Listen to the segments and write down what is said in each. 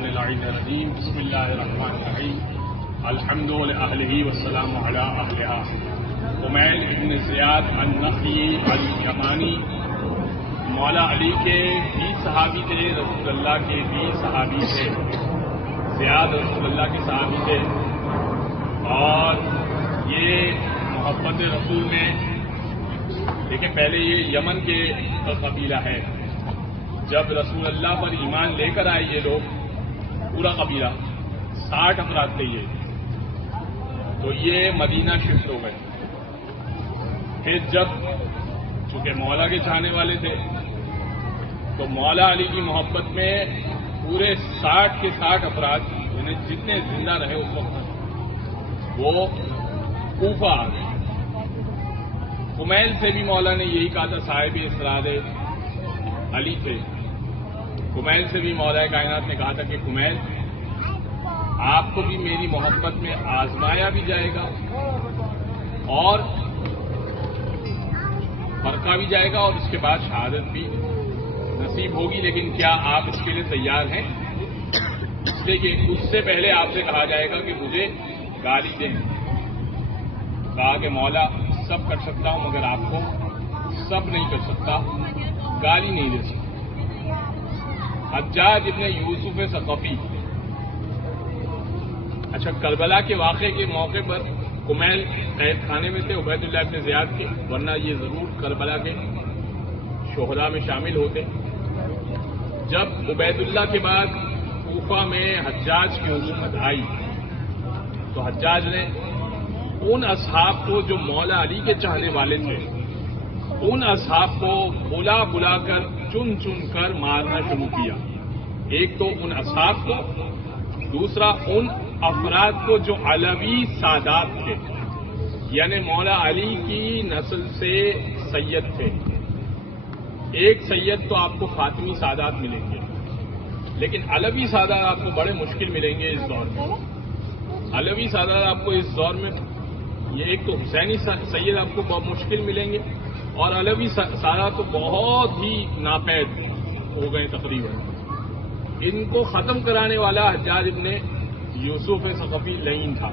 الشیطان اللعین الرجیم بسم اللہ الرحمن الرحیم الحمد للہ والسلام علی اہلہا قمیل ابن زیاد النخعی الجمانی مولا علی کے بھی صحابی تھے، رسول اللہ کے بھی صحابی تھے، زیاد رسول اللہ کے صحابی تھے، اور یہ محبت رسول میں دیکھیں پہلے یہ یمن کے قبیلہ ہے، جب رسول اللہ پر ایمان لے کر آئے یہ لوگ پورا قبیلہ 60 افراد تھے یہ، تو یہ مدینہ شفٹ ہو گئے۔ پھر جب چونکہ مولا کے چاہنے والے تھے تو مولا علی کی محبت میں پورے 60 کے 60 افراد یعنی جتنے زندہ رہے اس وقت وہ کوفہ آ گئے۔ قمیل سے بھی مولا نے یہی کہا تھا، صاحب اسرار علی تھے، قمیل سے بھی مولا کائنات نے کہا تھا کہ قمیل آپ کو بھی میری محبت میں آزمایا بھی جائے گا اور فرقہ بھی جائے گا اور اس کے بعد شہادت بھی نصیب ہوگی، لیکن کیا آپ اس کے لیے تیار ہیں؟ اس لیے کہ اس سے پہلے آپ سے کہا جائے گا کہ مجھے گالی دیں۔ کہا کہ مولا سب کر سکتا ہوں مگر آپ کو سب نہیں کر سکتا، گالی نہیں دے سکتا۔ حجاج ابن یوسف ثقفی، اچھا کربلا کے واقعے کے موقع پر قمیل قید خانے میں تھے عبید اللہ ابن زیاد کے، ورنہ یہ ضرور کربلا کے شہداء میں شامل ہوتے۔ جب عبید اللہ کے بعد کوفہ میں حجاج کی حکومت آئی تو حجاج نے ان اصحاب کو جو مولا علی کے چاہنے والے تھے ان اصحاب کو بلا بلا کر چن چن کر مارنا شروع کیا۔ ایک تو ان اصحاب کو، دوسرا ان افراد کو جو علوی سادات تھے، یعنی مولا علی کی نسل سے سید تھے۔ ایک سید تو آپ کو فاطمی سادات ملیں گے، لیکن علوی سادات آپ کو بڑے مشکل ملیں گے اس دور میں۔ علوی سادات آپ کو اس دور میں یہ ایک تو حسینی سید آپ کو بہت مشکل ملیں گے، اور علوی سادات تو بہت ہی ناپید ہو گئے تقریباً۔ ان کو ختم کرانے والا حجاج ابن یوسف ثقفی لعین تھا۔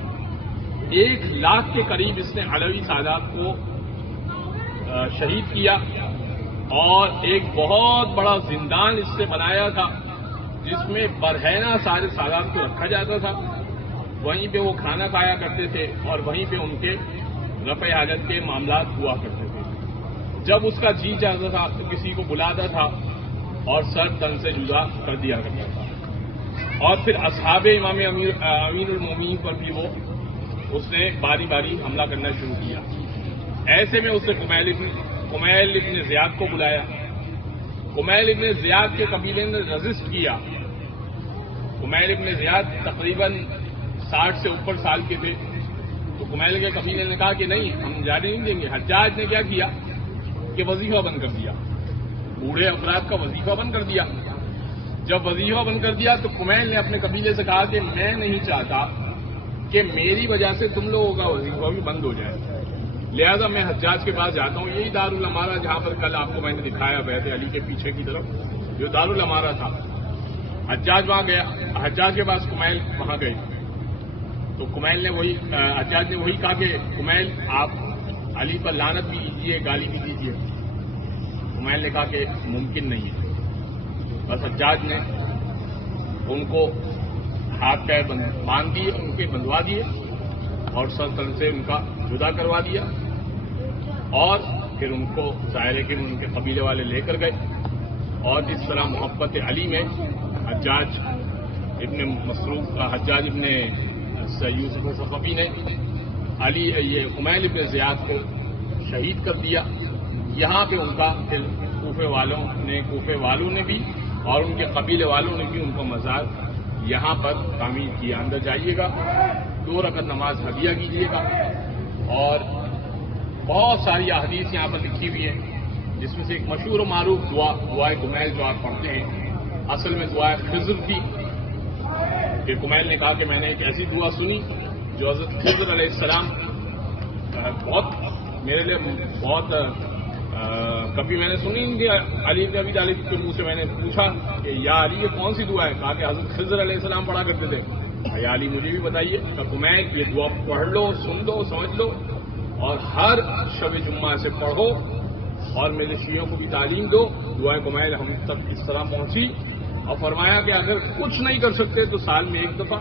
1 لاکھ کے قریب اس نے علوی سادات کو شہید کیا، اور ایک بہت بڑا زندان اس سے بنایا تھا جس میں برہنہ سارے سادات کو رکھا جاتا تھا، وہیں پہ وہ کھانا کھایا کرتے تھے اور وہیں پہ ان کے رفع حاجت کے معاملات ہوا کرتے تھے۔ جب اس کا جی چاہتا تھا تو کسی کو بلاتا تھا اور سر تن سے جدا کر دیا کرتا تھا، اور پھر اصحاب امام امیر المومنین پر بھی اس نے باری باری حملہ کرنا شروع کیا۔ ایسے میں اس نے قمیل ابن زیاد کو بلایا۔ قمیل ابن زیاد کے قبیلے نے رزسٹ کیا۔ قمیل ابن زیاد تقریباً 60 سے اوپر سال کے تھے، تو قمیل کے قبیلے نے کہا کہ نہیں، ہم جانے نہیں دیں گے۔ حجاج نے کیا کیا کہ وظیفہ بند کر دیا، بوڑھے افراد کا وظیفہ بند کر دیا۔ جب وظیفہ بند کر دیا تو قمیل نے اپنے قبیلے سے کہا کہ میں نہیں چاہتا کہ میری وجہ سے تم لوگوں کا وظیفہ بھی بند ہو جائے، لہذا میں حجاج کے پاس جاتا ہوں۔ یہی دارالامارہ جہاں پر کل آپ کو میں نے دکھایا بیت علی کے پیچھے کی طرف جو دارالامارہ تھا، حجاج وہاں گیا، حجاج کے پاس قمیل وہاں گئے تو حجاج نے وہی کہا کہ قمیل آپ علی پر لعنت بھی دیجیے، گالی بھی دیجیے۔ قمیل نے کہا کہ ممکن نہیں ہے۔ بس حجاج نے ان کو ہاتھ پیر باندھ دیے، ان کے بندھوا دیے اور سر تن سے ان کا جدا کروا دیا، اور پھر ان کو ظاہر ہے کہ ان کے قبیلے والے لے کر گئے، اور اس طرح محبت علی میں حجاج ابن یوسف ثقفی نے قمیل ابن زیاد کو شہید کر دیا۔ یہاں پہ ان کا پھر کوفے والوں نے بھی اور ان کے قبیلے والوں نے بھی ان کا مزار یہاں پر تعمیر کیا۔ اندر جائیے گا، 2 رکعت نماز ہدیہ کیجیے گا، اور بہت ساری احادیث یہاں پر لکھی ہوئی ہیں، جس میں سے ایک مشہور و معروف دعائے قمیل جو آپ پڑھتے ہیں، اصل میں دعائے خضر تھی کہ قمیل نے کہا کہ میں نے ایک ایسی دعا سنی جو حضرت خضر علیہ السلام بہت میرے لیے بہت کبھی میں نے سنی ان کے علی بن ابی طالب کے منہ سے میں نے پوچھا کہ یا علی یہ کون سی دعا ہے؟ کہا کہ حضرت خضر علیہ السلام پڑھا کرتے تھے. یا علی مجھے بھی بتائیے. کمیل یہ دعا پڑھ لو، سن لو، سمجھ لو، اور ہر شب جمعہ سے پڑھو، اور میرے شیعوں کو بھی تعلیم دو. دعائیں کمیل ہم تک اس طرح پہنچی، اور فرمایا کہ اگر کچھ نہیں کر سکتے تو سال میں ایک دفعہ،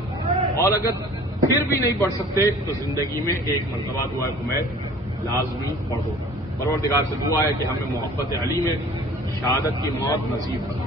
اور اگر پھر بھی نہیں پڑھ سکتے تو زندگی میں ایک مرتبہ دعائیں کمیل لازمی پڑھو. پروردگار سے دعا ہے کہ ہمیں محبت علی میں شہادت کی موت نصیب ہو.